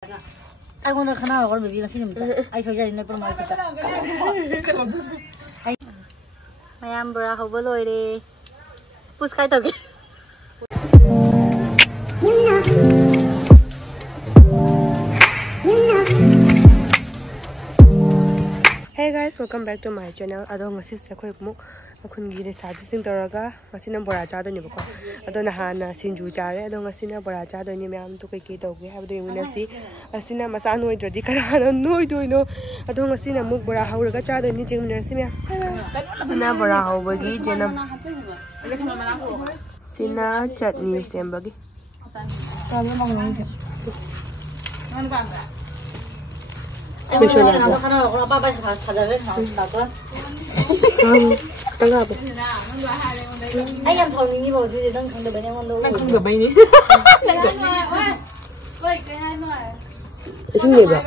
ai còn khăn nào còn bị cái gì nữa ai phải ra đi nơi mà cái mày ăn bữa học bữa rồi đi push cái tao Hey guys, welcome back to my channel. Ado ngasi sa khoi muk khun gi de sa sing toraga ngasi na bora cha do ni bako. Ado na hana sinju cha re ado ngasi na bora cha do ni myam to kai kai to ge ha do yuna si asina masa noi dradi kana noi do no ado ngasi na muk bora hauraga cha do ni jing na si mya. Sina bora hawagi jenam. Sina chutney sembagi. Ta mo mang ni. Bây giờ là nó khăn nào ba ba thật là rất hảo bà con. Tăng hợp. Anh em thôi như bao nhiêu đang không được bên em không đâu. Đang không được bên đi. Ôi, cái hai người. Xin gì vậy?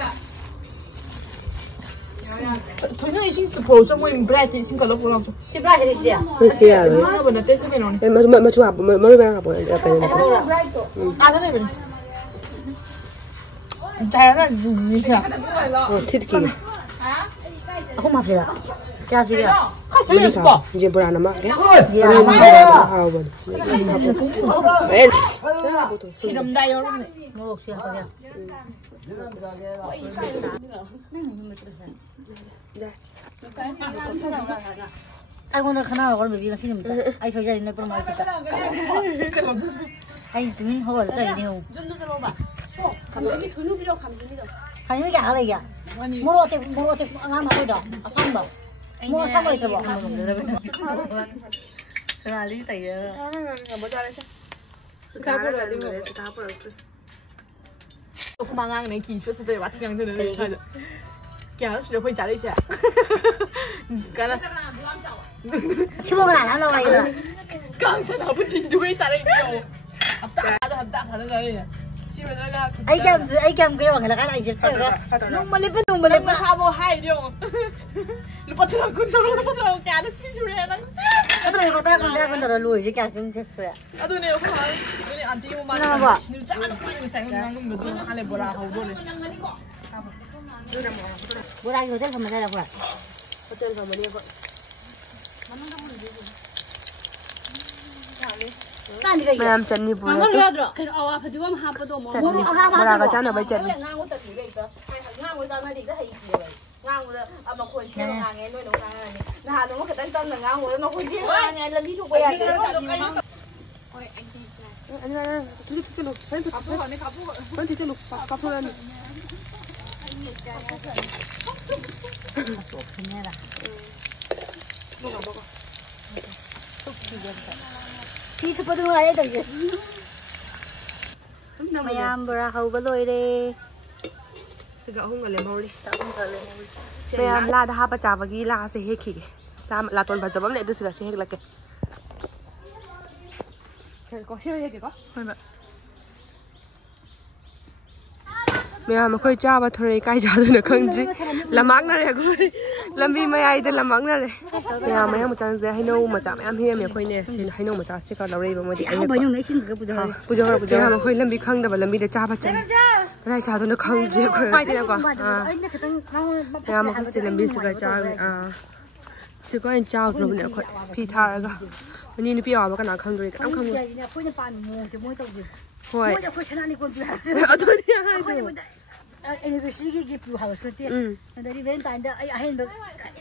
Thôi nhá, xin support cho mình bread thì xin cả lớp làm cho. Chị bread thì gì à? Không xia rồi. Nó bên đây sẽ rồi. Em mà chú học mà mới đang học rồi phải À thế này bên. Trái là gì sao? thịt kì. Không mặc gì à? Cái gì à? Sao vậy sao? I제 bora na ma. Gì à? Hao bon. Em. Chỉ đầm đây thôi. Ngô xia coi kìa. ai còn khăn nào còn bị cái gì nữa ai phải ra đi nơi mà cái anh mình hỏi là cái gì không hay như cái này kìa mua thì ngang mà thôi đó xong rồi mua xong rồi thì bỏ là lý tài không mang ngang này kỳ xuất sẽ tới bắt ngang thế này thôi. Kéo nó chỉ会夹了一下。干了。吃不干了那玩意儿。刚才他不顶就会夹了一个，很大的那个。ai kem cái bằng là cái này gì cái nung mà lên sao mà hay đi không? Lúc bắt đầu con tao cá nó xí xíu này nó. con tao lùi chứ cả cũng chết rồi. À tôi này không phải, tôi này ăn tí mà. Nó bảo, nếu chắc nó phải mình xài ngang ngâm được tôi ăn lại bò la hầu rồi. Bữa nay rồi thế không mà ra được rồi. Hotel sama dia kok. Mayam chutney pura tu. Chutney. Bora ka chana bai chutney. Đi cái bữa này được gì? Mày ăn bữa hầu bữa rồi đi. Gạo không lên màu đi. Mày ăn la đã hấp chả vagi la sẽ hết khí. La tuần phải chấm lại tôi sẽ hết là cái. Có siêu hết có. Mẹ mà khơi cha và thôi cái cha tôi được không chứ làm mắng nó này cũng làm vì mày ai thì làm mắng nó này mẹ mày một trang giấy hay nâu mà chạm em hiền mẹ khơi nè xin hay nâu mà chạm sẽ còn lâu đây mà mày đi anh bao nhiêu đấy xin cái bây giờ mà khơi làm vì không được mà làm vì để cha và chân cái cha tôi nó không chứ khơi cái này còn mẹ mà khơi xin làm vì sự cha sự có anh cha rồi nè khơi phi tha raวันนี้นี่พี่อ๋อมากันหนักคำด้วยกันคำด้วยโอ้ยเอาตัวนี้ให้ดูไอ้นี่ก็สิ่งที่ผิวหาวสุดที่แต่ที่เว้นแต่เดี๋ยวไอ้เห็นแบบ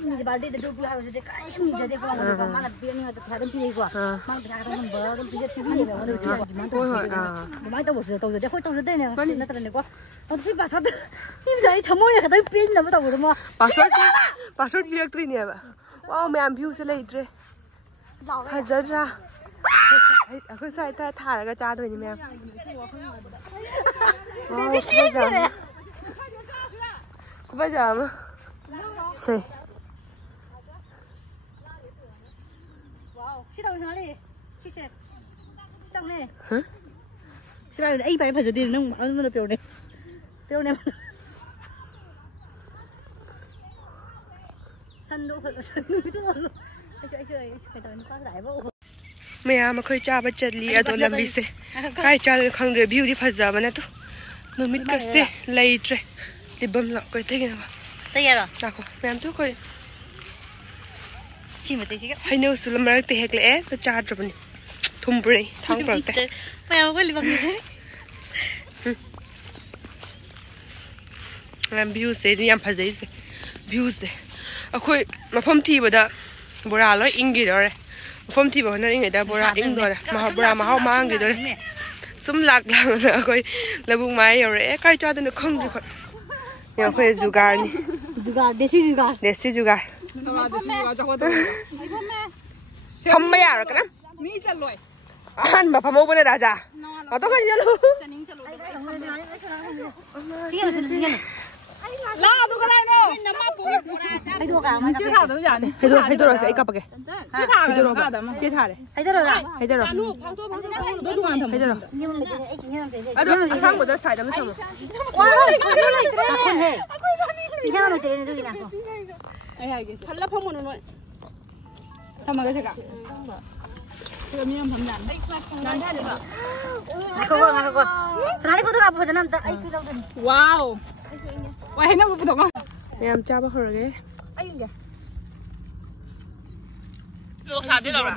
นี่จะบาดเจ็บดูผิวหาวสุดที่ไอ้นี่จะได้กว่ามันเปลี่ยนนี่ก็แค่ต้องพี่กว่ามันเป็นการต้องเบอร์ต้องพี่จะพี่แบบว่าดูที่ว่ามันต้องมันต้องสุดตัวเดี๋ยวค่อยตัวได้เนี่ยนั่นแต่เนี่ยกว่าเอาที่ปากชดนี่ไม่ได้ทำไมอะต้องเปลี่ยนนะไม่ต้องดูมั้งปากชดเรียกตรีเนี่ยแบบว้าวแม่อันผิวเสียเลยจ้ะฮัจจ์ระคุณใส่แต่ถ่ายแล้วก็จ้าด้วยนี่แม่คุณป้าจ๋ามั้ยใช่ว้าวที่ตรงไหนที่เสร็จที่ตรงไหนฮะที่ตรงไหนไอ้ใบผัดจะดีนึงมันเปรี้ยวเนี่ยฉันดูไม่ต้องรู้ไอ้เจ้าไอ้ตอนนี้ป้าไหนบ้าง मैं यहाँ में कोई चाबा चली है तो लंबी से काय चाल खंग रे व्यू दी फजा बना तो Numit kasi leitre. Libam la ko te gina ba. Tay ya rồi. Nako, mem tu ko. Khi mà tay xí. Hai neu sulam ra te hek le ta cha dro ni. Thum bri thang pro te. Mày có libam gì? Mem view se ni yam phazai se. View se. Akoi mafam thi bada bora lo ingi dore. Mafam thi ba na ingi da bora ing dore. Ma bora ma hau ma ngi dore. Sum lag lang na akoi labung mai yore kai cha da no khong ri khot. Ya khoi jugar ni. Jugar, desi jugar. Desi jugar. Pham ma ya ka na. Ni chal loi. An ba phamo bane da ja. Ma to kan yalo. Tiga masih tiga. La du ka lai no. Hay đua cả mày. Chưa thả đâu nhỉ? Hay rồi cái cặp cái. Chưa thả Hay rồi đâu mà. Chưa thả đấy. Hay đua rồi. Hay rồi. Tôi tu ăn thầm. Hay rồi. Nhưng mà cái nhưng mà À đó, sang của tôi xài đấm thầm. không hề. Chỉ theo nó tiền được gì nào. Ai ai cái. Thật là phong một rồi. Sao mà cái gì cả? Cái miếng thầm nhàn. Nhàn ra được à? Không có. Sao lại photo cặp phải nằm tại ai cứ lâu dần. Wow. Vậy nó có photo không? Em cha bác rồi cái. Ai kìa. Lúc sao đi đâu rồi?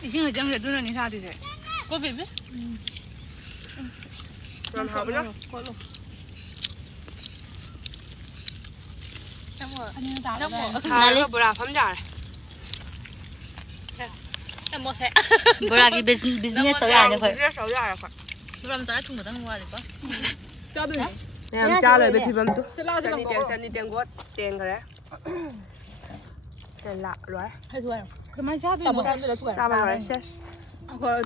Hiện ở trong này tôi là sao đi thế? Có việc biết? Làm hảo nhá. Thả nó bora phắm giả. Em mua xe. Bora cái business tới à nhỉ phải. Business xấu giả phải. Làm giá chung của tao mua được không? Cho tôi. Em cha lời bên phim tu. Chân đi tiền quất tiền cái đấy. Tiền lạ rồi. Hay thôi. Cái máy cha tôi mua. Sao mà rồi chết.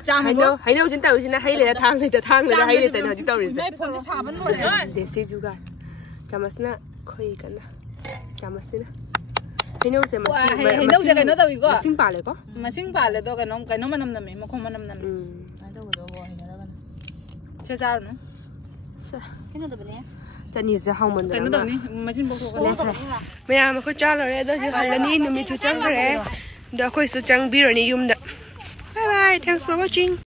Cha hay đâu trên tàu trên này hay là thang rồi hay là tiền nào trên tàu rồi. Mấy phone cha vẫn luôn đấy. Để xí juga. Chama sna khơi cái na. Chama sna. Hay đâu sẽ mà hay đâu sẽ cái nó đâu có. Sinh bà lại có. Mà sinh bà lại đâu cái nó mà nằm mà không mà nằm. Hay đâu có đâu hay đó. Chơi sao nữa? Cái nó được bên này. Chân nhìn sẽ hỏng mình Cái nó đâu ní mà xin bốc Cái mẹ mà có cha rồi đó chứ hay là ní nó mi chú trắng rồi đó khơi chú trắng bi rồi ní yum đó. Bye bye, thanks for watching.